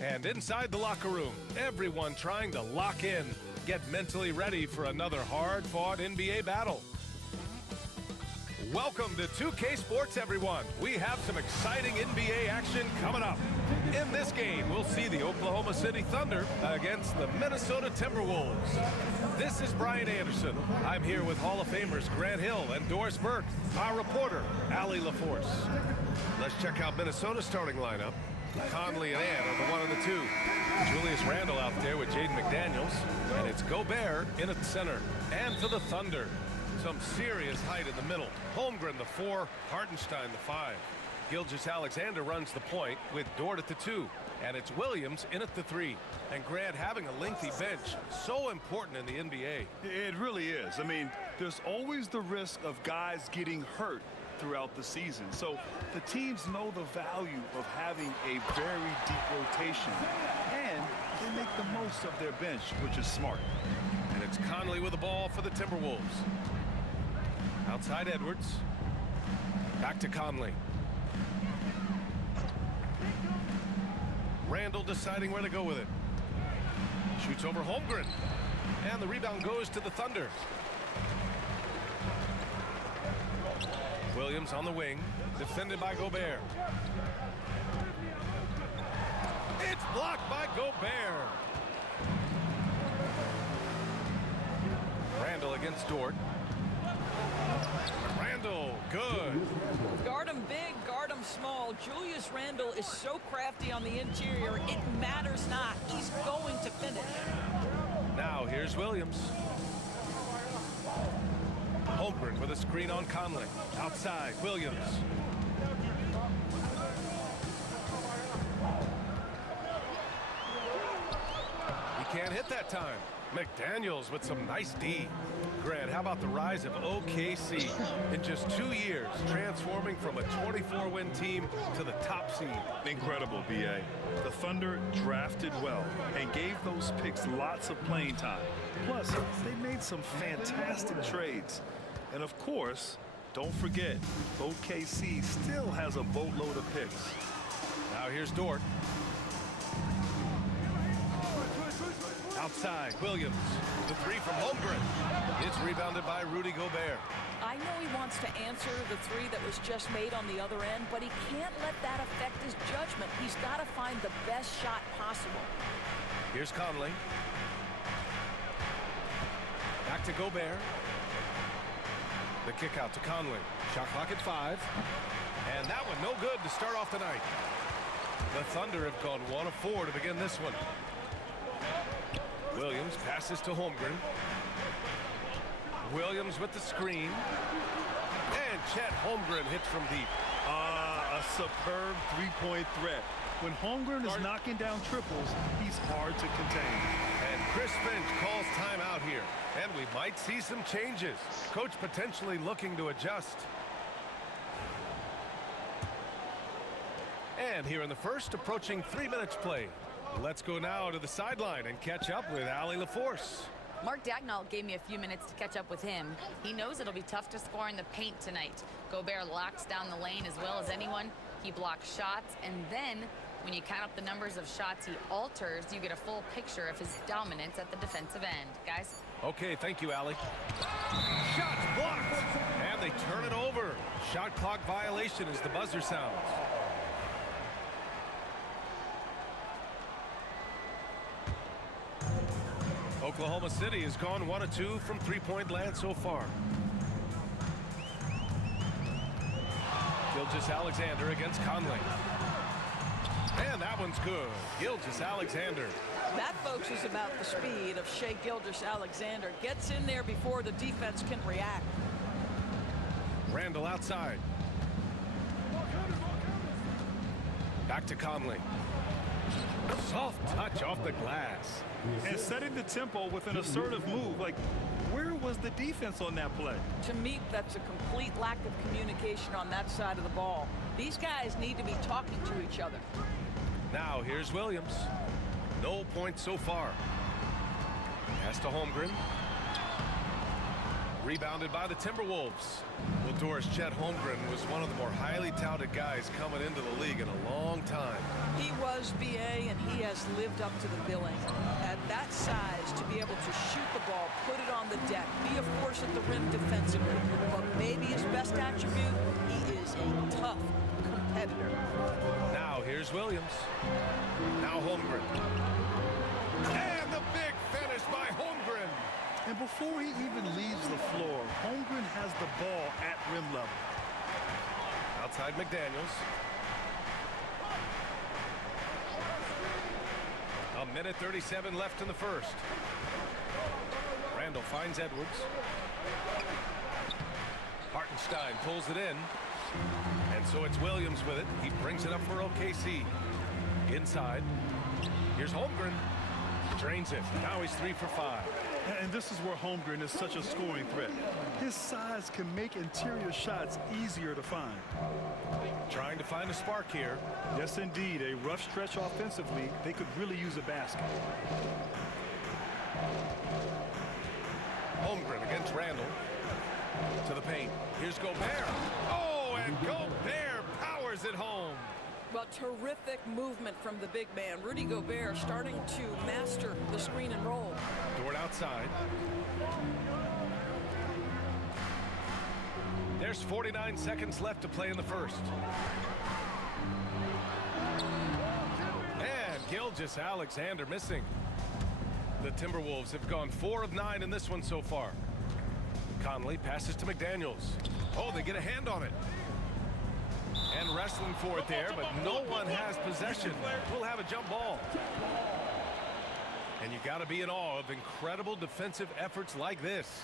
And inside the locker room, everyone trying to lock in, get mentally ready for another hard-fought NBA battle. Welcome to 2K Sports, everyone. We have some exciting NBA action coming up. In this game, we'll see the Oklahoma City Thunder against the Minnesota Timberwolves. This is Brian Anderson. I'm here with Hall of Famers Grant Hill and Doris Burke, our reporter, Allie LaForce. Let's check out Minnesota's starting lineup. Conley and Ann are the 1 and the 2. Julius Randle out there with Jaden McDaniels. And it's Gobert in at center. And for the Thunder, some serious height in the middle. Holmgren the 4, Hartenstein the 5. Gilgeous-Alexander runs the point with Dort at the 2. And it's Williams in at the 3. And Grant, having a lengthy bench, so important in the NBA. It really is. I mean, there's always the risk of guys getting hurt throughout the season. So the teams know the value of having a very deep rotation. And they make the most of their bench, which is smart. And it's Conley with the ball for the Timberwolves. Outside Edwards. Back to Conley. Randle deciding where to go with it. Shoots over Holmgren. And the rebound goes to the Thunder. Williams on the wing. Defended by Gobert. It's blocked by Gobert. Randle against Dort. Randle, good. Guard him big, guard him small. Julius Randle is so crafty on the interior, it matters not. He's going to finish. Now here's Williams. Holmgren with a screen on Conley. Outside, Williams. He can't hit that time. McDaniels with some nice D. Grant, how about the rise of OKC? In just 2 years, transforming from a 24-win team to the top seed. Incredible, B.A. The Thunder drafted well and gave those picks lots of playing time. Plus, they made some fantastic trades. And of course, don't forget, OKC still has a boatload of picks. Now here's Dort. Outside, Williams. The 3 from Holmgren. It's rebounded by Rudy Gobert. I know he wants to answer the 3 that was just made on the other end, but he can't let that affect his judgment. He's got to find the best shot possible. Here's Conley. Back to Gobert. The kick out to Conley. Shot clock at 5. And that one no good to start off the night. The Thunder have gone 1 of 4 to begin this one. Williams passes to Holmgren. Williams with the screen. And Chet Holmgren hits from deep. A superb three-point threat. When Holmgren is knocking down triples, he's hard to contain. And Chris Finch calls timeout here. And we might see some changes. Coach potentially looking to adjust. And here in the first, approaching 3 minutes play. Let's go now to the sideline and catch up with Allie LaForce. Mark Dagnall gave me a few minutes to catch up with him. He knows it'll be tough to score in the paint tonight. Gobert locks down the lane as well as anyone. He blocks shots, and then when you count up the numbers of shots he alters, you get a full picture of his dominance at the defensive end. Guys? Okay, thank you, Allie. Shots blocked, and they turn it over. Shot clock violation as the buzzer sounds. Oklahoma City has gone 1 of 2 from three-point land so far. Gilgeous-Alexander against Conley. And that one's good. Gilgeous-Alexander. That, folks, is about the speed of Shai Gilgeous-Alexander. Gets in there before the defense can react. Randle outside. Back to Conley. Soft touch off the glass. And setting the tempo with an assertive move. Like, where was the defense on that play? To me, that's a complete lack of communication on that side of the ball. These guys need to be talking to each other. Now here's Williams. No points so far. Pass to Holmgren. Rebounded by the Timberwolves. Well, Doris, Chet Holmgren was one of the more highly touted guys coming into the league in a long time. He was, BA, and he has lived up to the billing. At that size, to be able to shoot the ball, put it on the deck, be a force at the rim defensively. But maybe his best attribute, he is a tough competitor. Now here's Williams. Now Holmgren. And the big finish by Holmgren. And before he even leaves the floor, Holmgren has the ball at rim level. Outside McDaniels. A minute 37 left in the first. Randall finds Edwards. Hartenstein pulls it in. And so it's Williams with it. He brings it up for OKC. Inside. Here's Holmgren. Drains it. Now he's 3 for 5. And this is where Holmgren is such a scoring threat. His size can make interior shots easier to find. Trying to find a spark here. Yes, indeed. A rough stretch offensively. They could really use a basket. Holmgren against Randall. To the paint. Here's Gobert. Oh, and Gobert powers it home. Well, terrific movement from the big man. Rudy Gobert starting to master the screen and roll. Dort outside. There's 49 seconds left to play in the first. And Gilgeous-Alexander missing. The Timberwolves have gone 4 of 9 in this one so far. Conley passes to McDaniels. Oh, they get a hand on it. And wrestling for it there, but no one has possession. We'll have a jump ball. And you got to be in awe of incredible defensive efforts like this.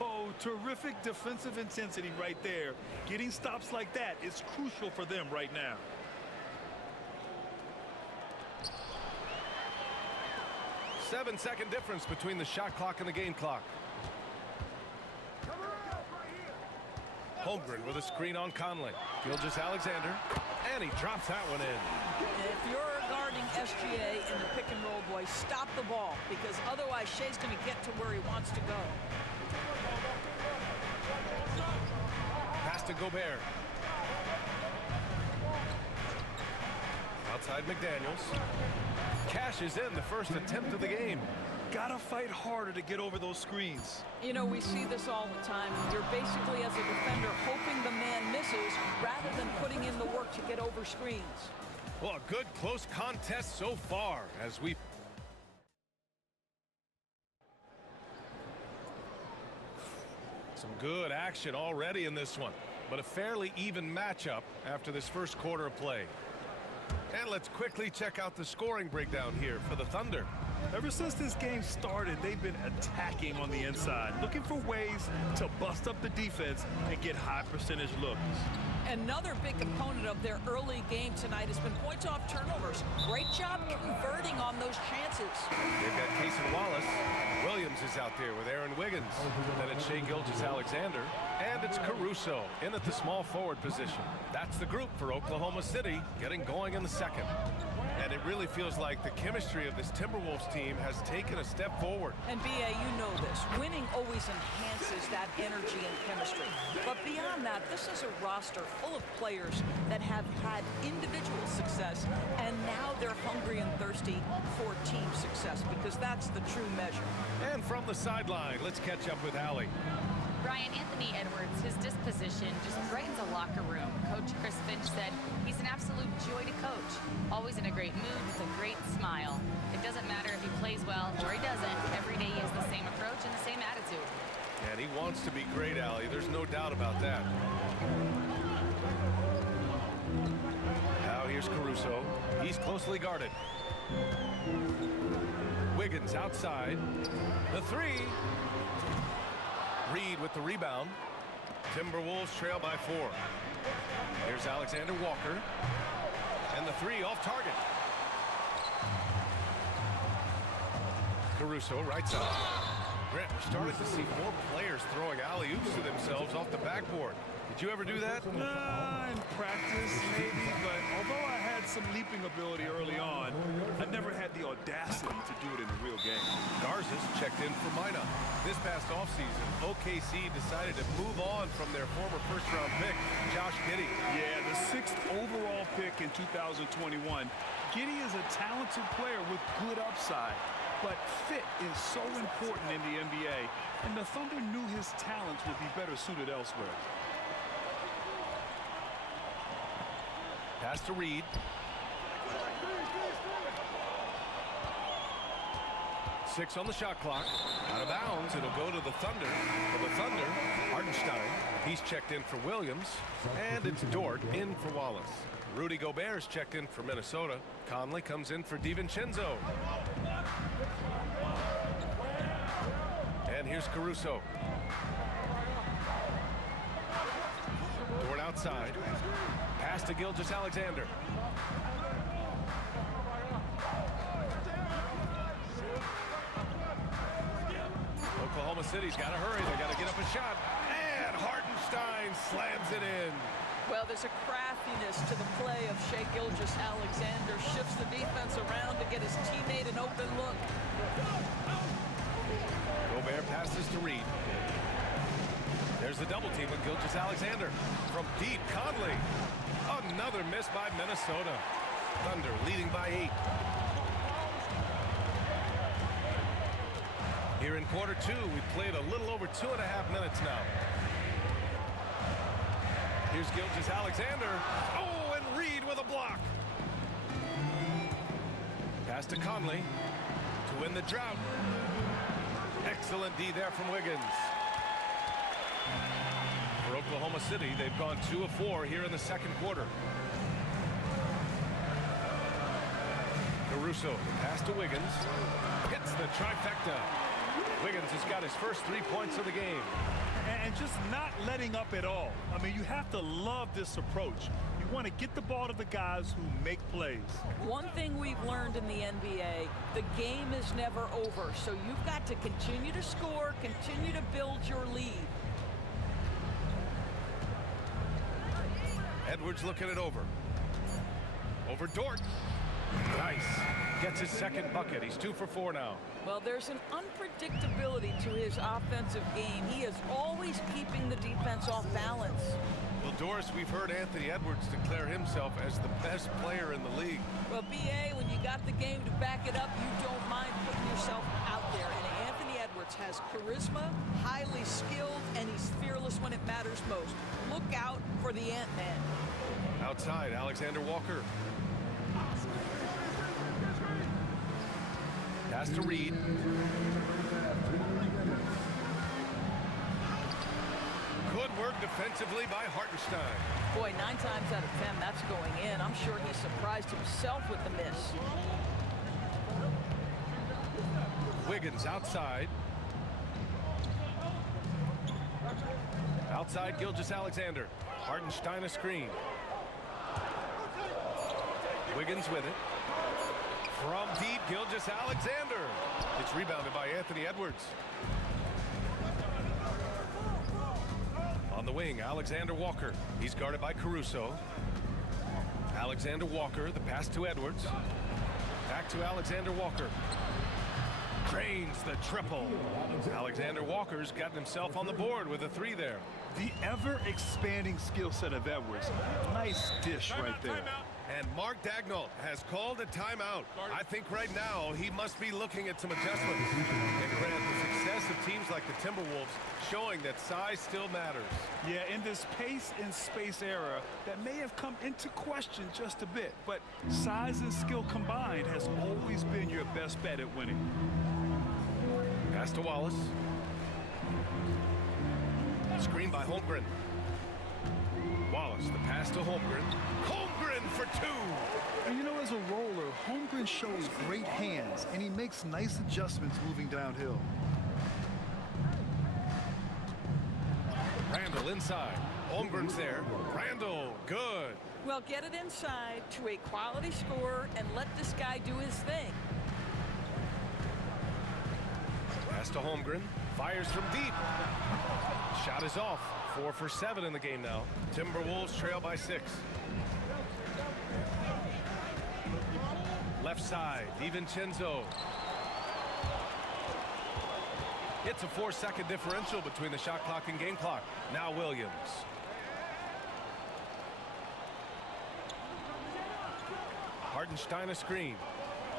Oh, terrific defensive intensity right there. Getting stops like that is crucial for them right now. Seven-second difference between the shot clock and the game clock. Holmgren with a screen on Conley. Gilgeous-Alexander, and he drops that one in. If you're guarding SGA in the pick and roll, boy, stop the ball, because otherwise Shea's going to get to where he wants to go. Pass to Gobert. Outside McDaniels. Cashes in the first attempt of the game. Gotta fight harder to get over those screens. You know, we see this all the time. You're basically, as a defender, hoping the man misses rather than putting in the work to get over screens. Well, a good close contest so far as we... Some good action already in this one, but a fairly even matchup after this first quarter of play. And let's quickly check out the scoring breakdown here for the Thunder. Ever since this game started, they've been attacking on the inside, looking for ways to bust up the defense and get high percentage looks. Another big component of their early game tonight has been points off turnovers. Great job converting on those chances. They've got Cason Wallace. Williams is out there with Aaron Wiggins. Then it's Shai Gilgeous-Alexander. And it's Caruso in at the small forward position. That's the group for Oklahoma City getting going in the second. And it really feels like the chemistry of this Timberwolves team has taken a step forward. And BA, you know this. Winning always enhances that energy and chemistry. But beyond that, this is a roster full of players that have had individual success, and now they're hungry and thirsty for team success, because that's the true measure. And from the sideline, let's catch up with Allie. Brian, Anthony Edwards, his disposition just brightens a locker room. Coach Chris Finch said he's an absolute joy to coach. Always in a great mood with a great smile. It doesn't matter if he plays well or he doesn't. Every day he has the same approach and the same attitude. And he wants to be great, Allie. There's no doubt about that. Now here's Caruso. He's closely guarded. Wiggins outside. The three. Reed with the rebound. Timberwolves trail by 4. Here's Alexander Walker. And the three off target. Caruso right side. Grant, we're starting to see more players throwing alley-oops to themselves off the backboard. Did you ever do that? In practice, maybe, but although I had some leaping ability early on. I never had the audacity to do it in a real game. Garza's checked in for Mina. This past offseason, OKC decided to move on from their former first-round pick, Josh Giddey. Yeah, the 6th overall pick in 2021. Giddey is a talented player with good upside, but fit is so important in the NBA, and the Thunder knew his talents would be better suited elsewhere. Pass to Reed. Six on the shot clock. Out of bounds. It'll go to the Thunder. For the Thunder, Hartenstein. He's checked in for Williams. And it's Dort in for Wallace. Rudy Gobert's checked in for Minnesota. Conley comes in for DiVincenzo. And here's Caruso. Dort outside. Pass to Gilgeous-Alexander. Oklahoma City's got to hurry. They got to get up a shot. And Hartenstein slams it in. Well, there's a craftiness to the play of Shai Gilgeous-Alexander. Shifts the defense around to get his teammate an open look. Gobert passes to Reed. There's the double team with Gilgeous-Alexander. From deep, Conley. Another miss by Minnesota. Thunder leading by 8. Here in quarter 2, we've played a little over 2.5 minutes now. Here's Gilgeous-Alexander. Oh, and Reed with a block. Pass to Conley to win the drought. Excellent D there from Wiggins. For Oklahoma City, they've gone 2 of 4 here in the second quarter. Caruso, pass to Wiggins. Hits the trifecta. Wiggins has got his first 3 points of the game. And just not letting up at all. I mean, you have to love this approach. You want to get the ball to the guys who make plays. One thing we've learned in the NBA, the game is never over. So you've got to continue to score, continue to build your lead. Edwards looking it over. Over Dort. Nice. Gets his second bucket. He's 2 for 4 now. Well, there's an unpredictability to his offensive game. He is always keeping the defense off balance. Well, Doris, we've heard Anthony Edwards declare himself as the best player in the league. Well, B.A., when you got the game to back it up, you don't mind putting yourself out there. And Anthony Edwards has charisma, highly skilled, and he's fearless when it matters most. Look out for the Ant-Man. Outside, Alexander Walker. Pass to Reed. Good work defensively by Hartenstein. Boy, 9 times out of 10, that's going in. I'm sure he surprised himself with the miss. Wiggins outside. Outside, Gilgeous-Alexander. Hartenstein a screen. Wiggins with it. From deep, Gilgeous-Alexander. It's rebounded by Anthony Edwards. On the wing, Alexander Walker. He's guarded by Caruso. Alexander Walker, the pass to Edwards. Back to Alexander Walker. Drains the triple. Alexander Walker's gotten himself on the board with a 3 there. The ever-expanding skill set of Edwards. Nice dish right there. And Mark Dagnall has called a timeout. I think right now he must be looking at some adjustments. And Grant, the success of teams like the Timberwolves showing that size still matters. Yeah, in this pace and space era, that may have come into question just a bit, but size and skill combined has always been your best bet at winning. Pass to Wallace. Screen by Holmgren. Wallace, the pass to Holmgren. Holmgren for 2. And you know, as a roller, Holmgren shows great hands, and he makes nice adjustments moving downhill. Randall inside. Holmgren's there. Randall, good. Well, get it inside to a quality scorer and let this guy do his thing. Pass to Holmgren. Fires from deep. Shot is off. 4 for 7 in the game now. Timberwolves trail by 6. Left side, DiVincenzo. It's a 4-second differential between the shot clock and game clock. Now Williams. Hartenstein a screen.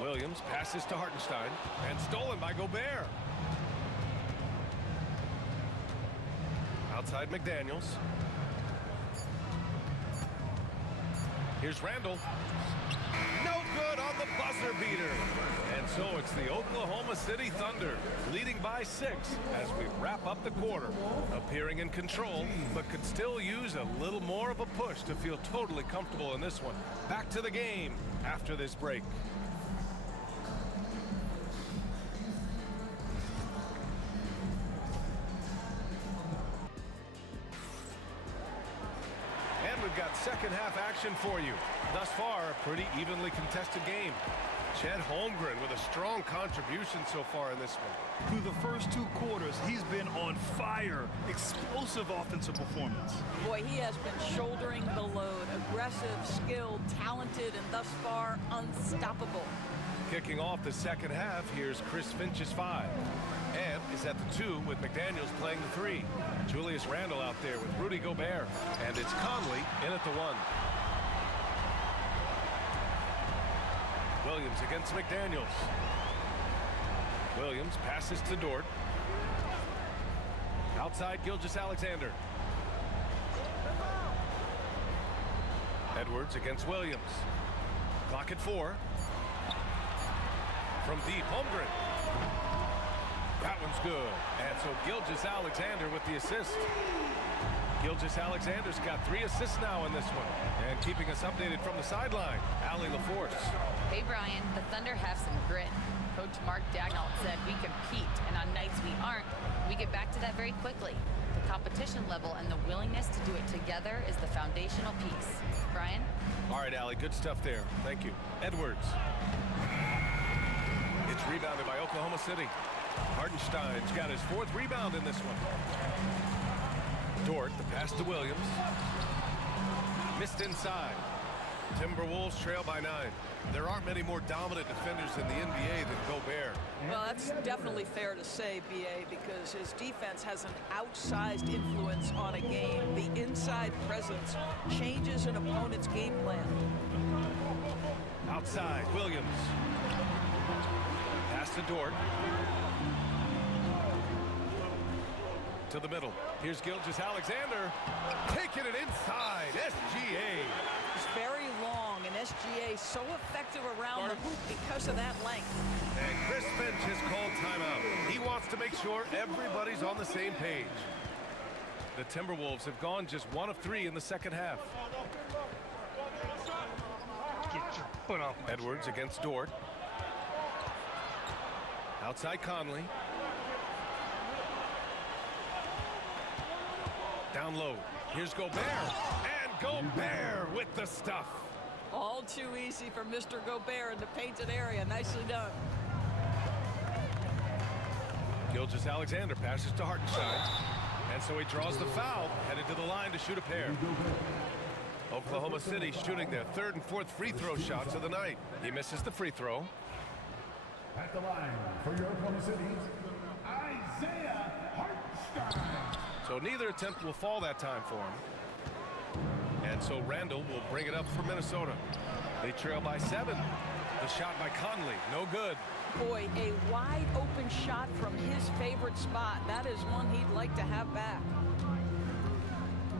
Williams passes to Hartenstein and stolen by Gobert. Outside McDaniels. Here's Randall. No good on the buzzer beater. And so it's the Oklahoma City Thunder leading by 6 as we wrap up the quarter. Appearing in control, but could still use a little more of a push to feel totally comfortable in this one. Back to the game after this break. We've got second half action for you. Thus far, a pretty evenly contested game. Chet Holmgren with a strong contribution so far in this one. Through the first 2 quarters, he's been on fire. Explosive offensive performance. Boy, he has been shouldering the load. Aggressive, skilled, talented, and thus far unstoppable. Kicking off the second half, here's Chris Finch's 5. And is at the 2 with McDaniels playing the 3. Julius Randle out there with Rudy Gobert. And it's Conley in at the 1. Williams against McDaniels. Williams passes to Dort. Outside Gilgeous-Alexander. Edwards against Williams. Clock at 4. From deep, Holmgren. That one's good. And so Gilgeous-Alexander with the assist. Gilgeous-Alexander's got 3 assists now in this one. And keeping us updated from the sideline, Allie LaForce. Hey, Brian, the Thunder have some grit. Coach Mark Dagnall said we compete, and on nights we aren't, we get back to that very quickly. The competition level and the willingness to do it together is the foundational piece. Brian? All right, Allie, good stuff there. Thank you. Edwards. It's rebounded by Oklahoma City. Hartenstein's got his 4th rebound in this one. Dort, the pass to Williams. Missed inside. Timberwolves trail by 9. There aren't many more dominant defenders in the NBA than Gobert. Well, that's definitely fair to say, B.A., because his defense has an outsized influence on a game. The inside presence changes an opponent's game plan. Outside, Williams. Pass to Dort. To the middle. Here's Gilgeous-Alexander. Taking it inside. SGA. It's very long, and SGA so effective around the hoop because of that length. And Chris Finch has called timeout. He wants to make sure everybody's on the same page. The Timberwolves have gone just 1 of 3 in the second half. Get your foot off my Edwards chair. against Dort. Outside Conley. Down low. Here's Gobert. And Gobert with the stuff. All too easy for Mr. Gobert in the painted area. Nicely done. Gilgeous-Alexander passes to Hartenstein. And so he draws the foul, headed to the line to shoot a pair. Oklahoma City shooting their 3rd and 4th free throw shots of the night. He misses the free throw. At the line for your Oklahoma City, Isaiah Hartenstein. So neither attempt will fall that time for him. And so Randall will bring it up for Minnesota. They trail by 7. The shot by Conley, no good. Boy, a wide open shot from his favorite spot. That is one he'd like to have back.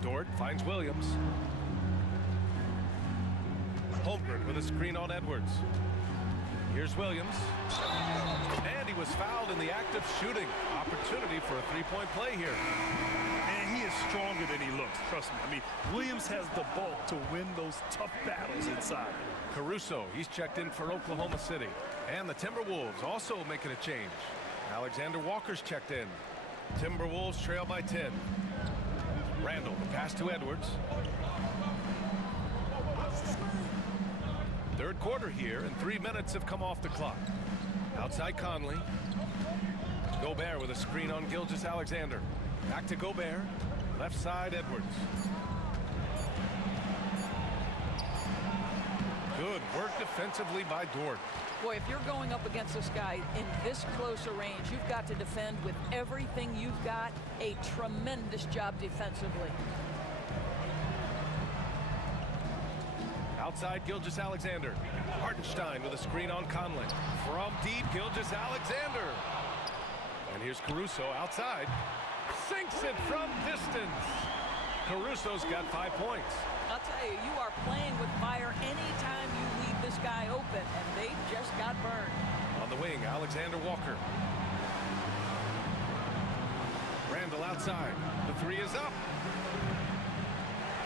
Dort finds Williams. Holmgren with a screen on Edwards. Here's Williams. And he was fouled in the act of shooting. Opportunity for a 3-point play here. And he is stronger than he looks, trust me. I mean, Williams has the bulk to win those tough battles inside. Caruso, he's checked in for Oklahoma City. And the Timberwolves also making a change. Alexander Walker's checked in. Timberwolves trail by 10. Randall, the pass to Edwards. Third quarter here, and 3 minutes have come off the clock. Outside Conley. Gobert with a screen on Gilgeous-Alexander. Back to Gobert. Left side, Edwards. Good work defensively by Dort. Boy, if you're going up against this guy in this close a range, you've got to defend with everything you've got. A tremendous job defensively. Outside, Gilgeous-Alexander. Hartenstein with a screen on Conley. From deep, Gilgeous-Alexander. And here's Caruso outside. Sinks it from distance. Caruso's got 5 points. I'll tell you, you are playing with fire anytime you leave this guy open, and they just got burned. On the wing, Alexander Walker. Randall outside. The three is up.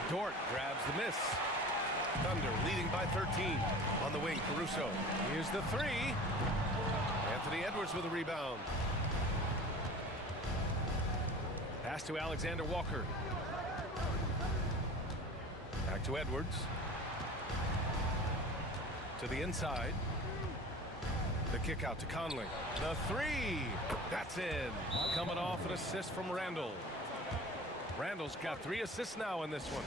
Dort grabs the miss. Thunder leading by 13. On the wing, Caruso. Here's the three. Anthony Edwards with a rebound. Pass to Alexander Walker. Back to Edwards. To the inside. The kick out to Conley. The three. That's in. Coming off an assist from Randall. Randall's got 3 assists now in this one.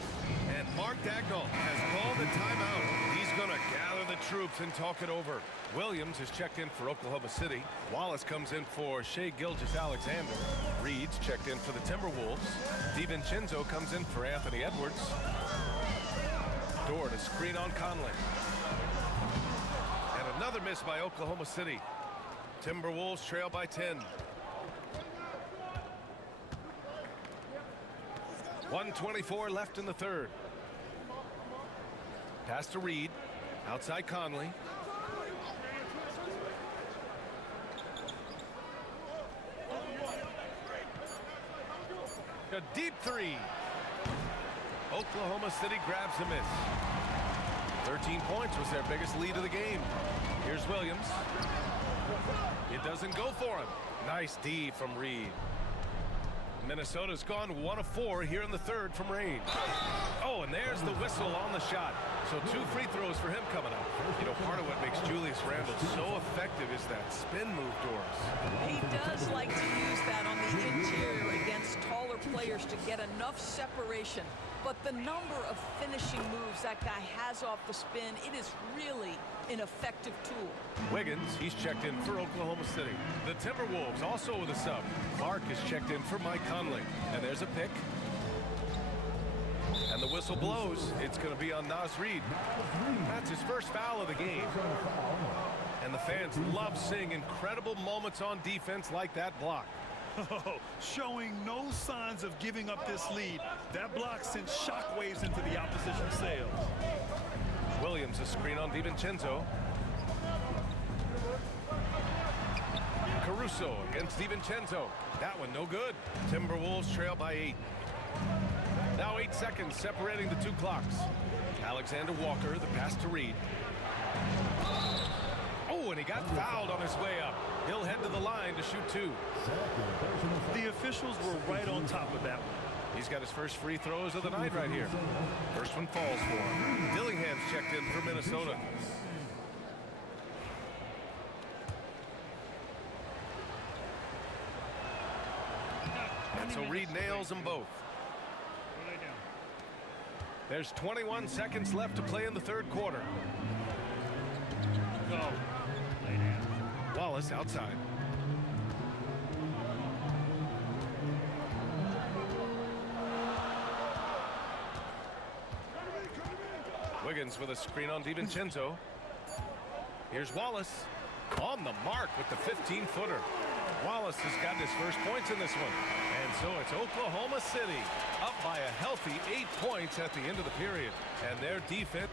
And Mark Dagnall has called a timeout. He's going to gather the troops and talk it over. Williams has checked in for Oklahoma City. Wallace comes in for Shai Gilgeous-Alexander. Reed's checked in for the Timberwolves. DiVincenzo comes in for Anthony Edwards. Dort, a screen on Conley. And another miss by Oklahoma City. Timberwolves trail by 10. 1:24 left in the third. Pass to Reed. Outside Conley. A deep three. Oklahoma City grabs the miss. 13 points was their biggest lead of the game. Here's Williams. It doesn't go for him. Nice D from Reed. Minnesota's gone 1 of 4 here in the third from Reed. Oh, and there's the whistle on the shot. So 2 free throws for him coming up. You know, part of what makes Julius Randle so effective is that spin move, Doris. He does like to use that on the interior against taller players to get enough separation. But the number of finishing moves that guy has off the spin, it is really an effective tool. Wiggins, he's checked in for Oklahoma City. The Timberwolves also with a sub. Clark is checked in for Mike Conley. And there's a pick. And the whistle blows. It's going to be on Naz Reid. That's his first foul of the game. And the fans love seeing incredible moments on defense like that block. Showing no signs of giving up this lead. That block sent shockwaves into the opposition sails. Williams, a screen on DiVincenzo. Caruso against DiVincenzo. That one no good. Timberwolves trail by 8. Now 8 seconds separating the 2 clocks. Alexander Walker, the pass to Reed. Oh, and he got fouled on his way up. He'll head to the line to shoot 2. The officials were right on top of that one. He's got his first free throws of the night right here. First one falls for him. Dillingham's checked in for Minnesota. And so Reed nails them both. There's 21 seconds left to play in the third quarter. Go. Lay down. Wallace outside. Wiggins with a screen on DiVincenzo. Here's Wallace on the mark with the 15-footer. Wallace has gotten his first points in this one. And so it's Oklahoma City up by a healthy 8 points at the end of the period. And their defense.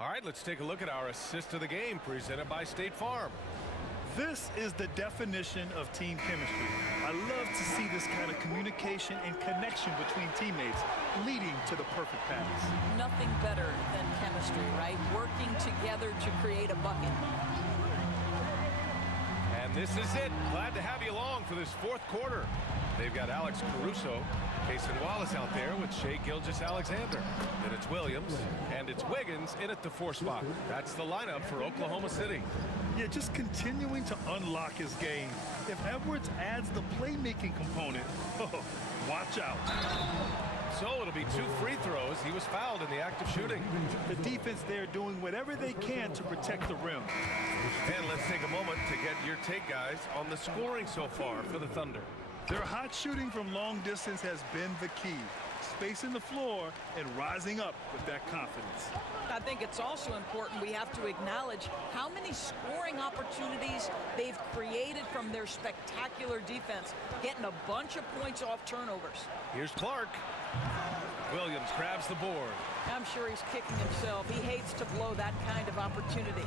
All right, let's take a look at our assist of the game presented by State Farm. This is the definition of team chemistry. I love to see this kind of communication and connection between teammates leading to the perfect pass. Nothing better than chemistry, right? Working together to create a bucket. And this is it. Glad to have you along for this fourth quarter. They've got Alex Caruso, Cason Wallace out there with Shai Gilgeous-Alexander. Then it's Williams, and it's Wiggins in at the 4 spot. That's the lineup for Oklahoma City. Yeah, just continuing to unlock his game. If Edwards adds the playmaking component, watch out. So it'll be 2 free throws. He was fouled in the act of shooting. The defense there doing whatever they can to protect the rim. And let's take a moment to get your take, guys, on the scoring so far for the Thunder. Their hot shooting from long distance has been the key. Spacing the floor and rising up with that confidence. I think it's also important we have to acknowledge how many scoring opportunities they've created from their spectacular defense, getting a bunch of points off turnovers. Here's Clark. Williams grabs the board. I'm sure he's kicking himself. He hates to blow that kind of opportunity.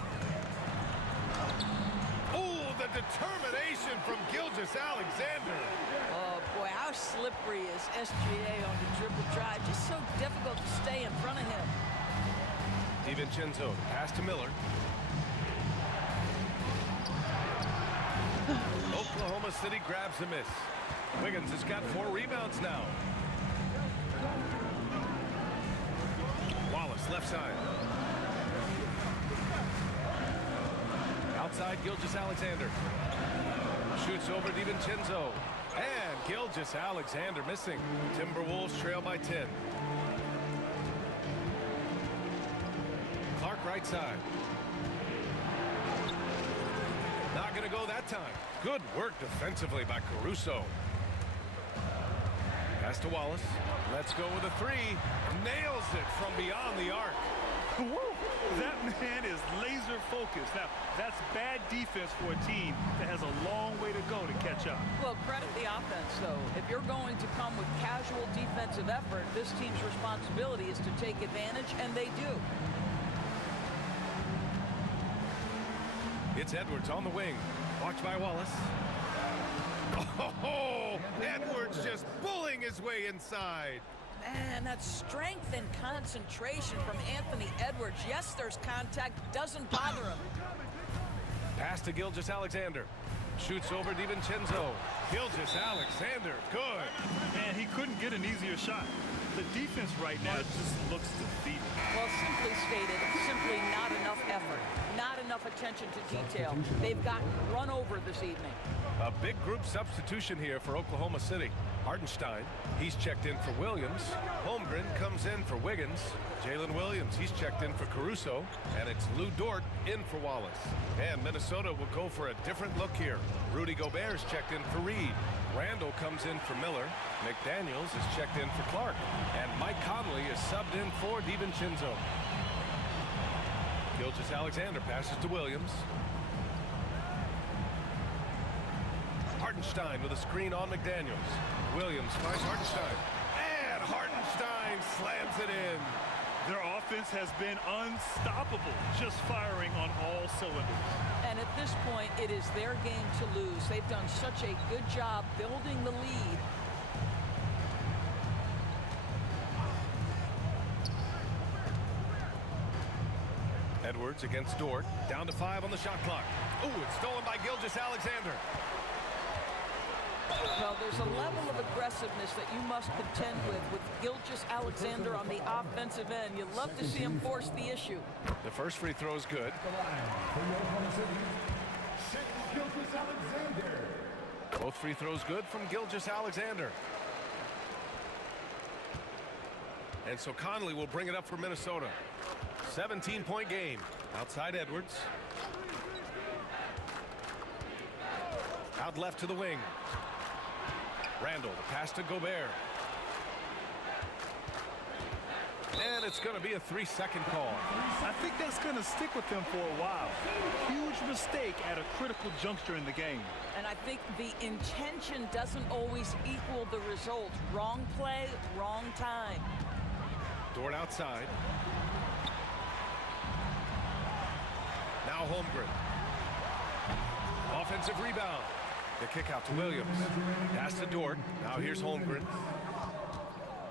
Oh, the determination from Gilgeous-Alexander. Oh, boy, how slippery is SGA on the dribble drive. Just so difficult to stay in front of him. DiVincenzo, pass to Miller. Oklahoma City grabs the miss. Wiggins has got 4 rebounds now. Wallace, left side. Outside, Gilgeous-Alexander. Shoots over DiVincenzo. And Gilgeous-Alexander missing. Timberwolves trail by 10. Clark, right side. Not going to go that time. Good work defensively by Caruso. Pass to Wallace. Let's go with a 3. Nails it from beyond the arc. Woo! That man is laser focused. Now, that's bad defense for a team that has a long way to go to catch up. Well, credit the offense, though. If you're going to come with casual defensive effort, this team's responsibility is to take advantage, and they do. It's Edwards on the wing. Watched by Wallace. Oh, Edwards just bullying his way inside. Man, that strength and concentration from Anthony Edwards. Yes, there's contact. Doesn't bother him. Pass to Gilgeous-Alexander. Shoots over DiVincenzo. Gilgeous-Alexander, good. Man, he couldn't get an easier shot. The defense right now just looks defeated. Well, simply stated, simply not enough effort. Not enough attention to detail. They've gotten run over this evening. A big group substitution here for Oklahoma City. Hartenstein, he's checked in for Williams. Holmgren comes in for Wiggins. Jalen Williams, he's checked in for Caruso. And it's Lou Dort in for Wallace. And Minnesota will go for a different look here. Rudy Gobert's checked in for Reed. Randall comes in for Miller. McDaniels is checked in for Clark. And Mike Conley is subbed in for DiVincenzo. Gilgeous-Alexander passes to Williams. Hartenstein with a screen on McDaniels. Williams finds Hartenstein. And Hartenstein slams it in. Their offense has been unstoppable, just firing on all cylinders. And at this point, it is their game to lose. They've done such a good job building the lead. Edwards against Dort. Down to 5 on the shot clock. Oh, it's stolen by Gilgeous-Alexander. Well, there's a level of aggressiveness that you must contend with Gilgeous-Alexander on the offensive end. You'd love to see him force the issue. The first free throw is good. Gilgeous-Alexander. Both free throws good from Gilgeous-Alexander. And so Conley will bring it up for Minnesota. 17-point game. Outside Edwards. Out left to the wing. Randall, the pass to Gobert. And it's going to be a 3-second call. I think that's going to stick with them for a while. Huge mistake at a critical juncture in the game. And I think the intention doesn't always equal the result. Wrong play, wrong time. Dort outside. Now Holmgren. Offensive rebound. The kick out to Williams. Pass to Dort. Now here's Holmgren.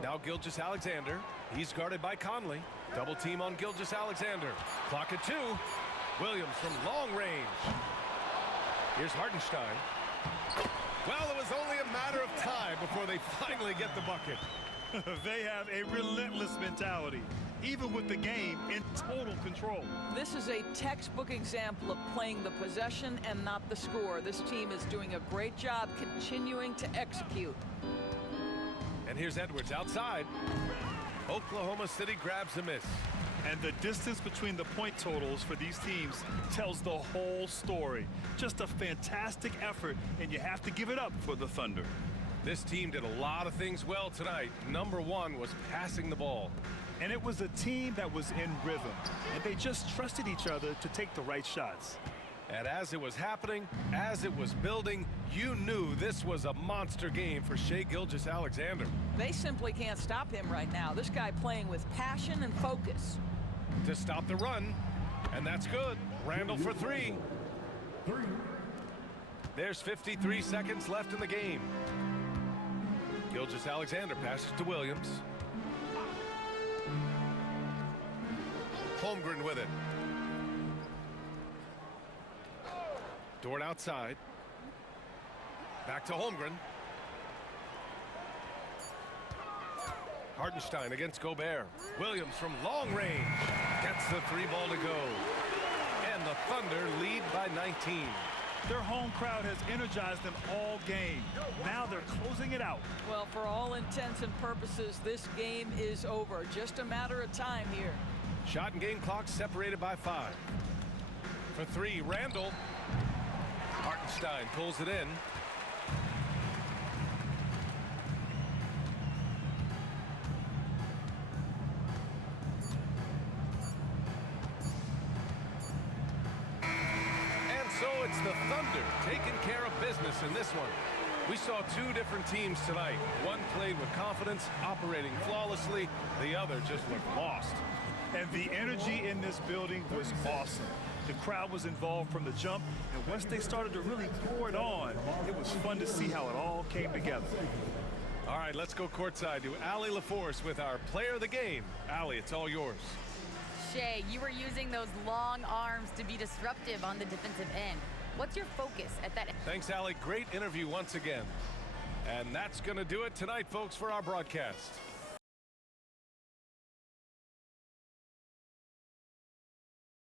Now Gilgeous-Alexander. He's guarded by Conley. Double team on Gilgeous-Alexander. Clock at 2. Williams from long range. Here's Hartenstein. Well, it was only a matter of time before they finally get the bucket. They have a relentless mentality, even with the game in total control. This is a textbook example of playing the possession and not the score. This team is doing a great job continuing to execute. And here's Edwards outside. Oklahoma City grabs a miss. And the distance between the point totals for these teams tells the whole story. Just a fantastic effort, and you have to give it up for the Thunder. This team did a lot of things well tonight. Number one was passing the ball. And it was a team that was in rhythm, and they just trusted each other to take the right shots. And as it was happening, as it was building, you knew this was a monster game for gilgeous-alexander. They simply can't stop him right now. This guy playing with passion and focus. To stop the run, and that's good. Randall for three. There's 53 seconds left in the game. Gilgeous-alexander passes to Williams. Holmgren with it. Dort outside. Back to Holmgren. Hartenstein against Gobert. Williams from long range gets the three ball to go. And the Thunder lead by 19. Their home crowd has energized them all game. Now they're closing it out. Well, for all intents and purposes, this game is over. Just a matter of time here. Shot and game clock separated by 5. For three, Randall. Hartenstein pulls it in. So it's the Thunder taking care of business in this one. We saw two different teams tonight. One played with confidence, operating flawlessly. The other just looked lost. And the energy in this building was awesome. The crowd was involved from the jump, and once they started to really pour it on, it was fun to see how it all came together. All right, let's go courtside to Allie LaForce with our player of the game. Allie, it's all yours. Shea, you were using those long arms to be disruptive on the defensive end. What's your focus at that end? Thanks, Allie. Great interview once again. And that's going to do it tonight, folks, for our broadcast.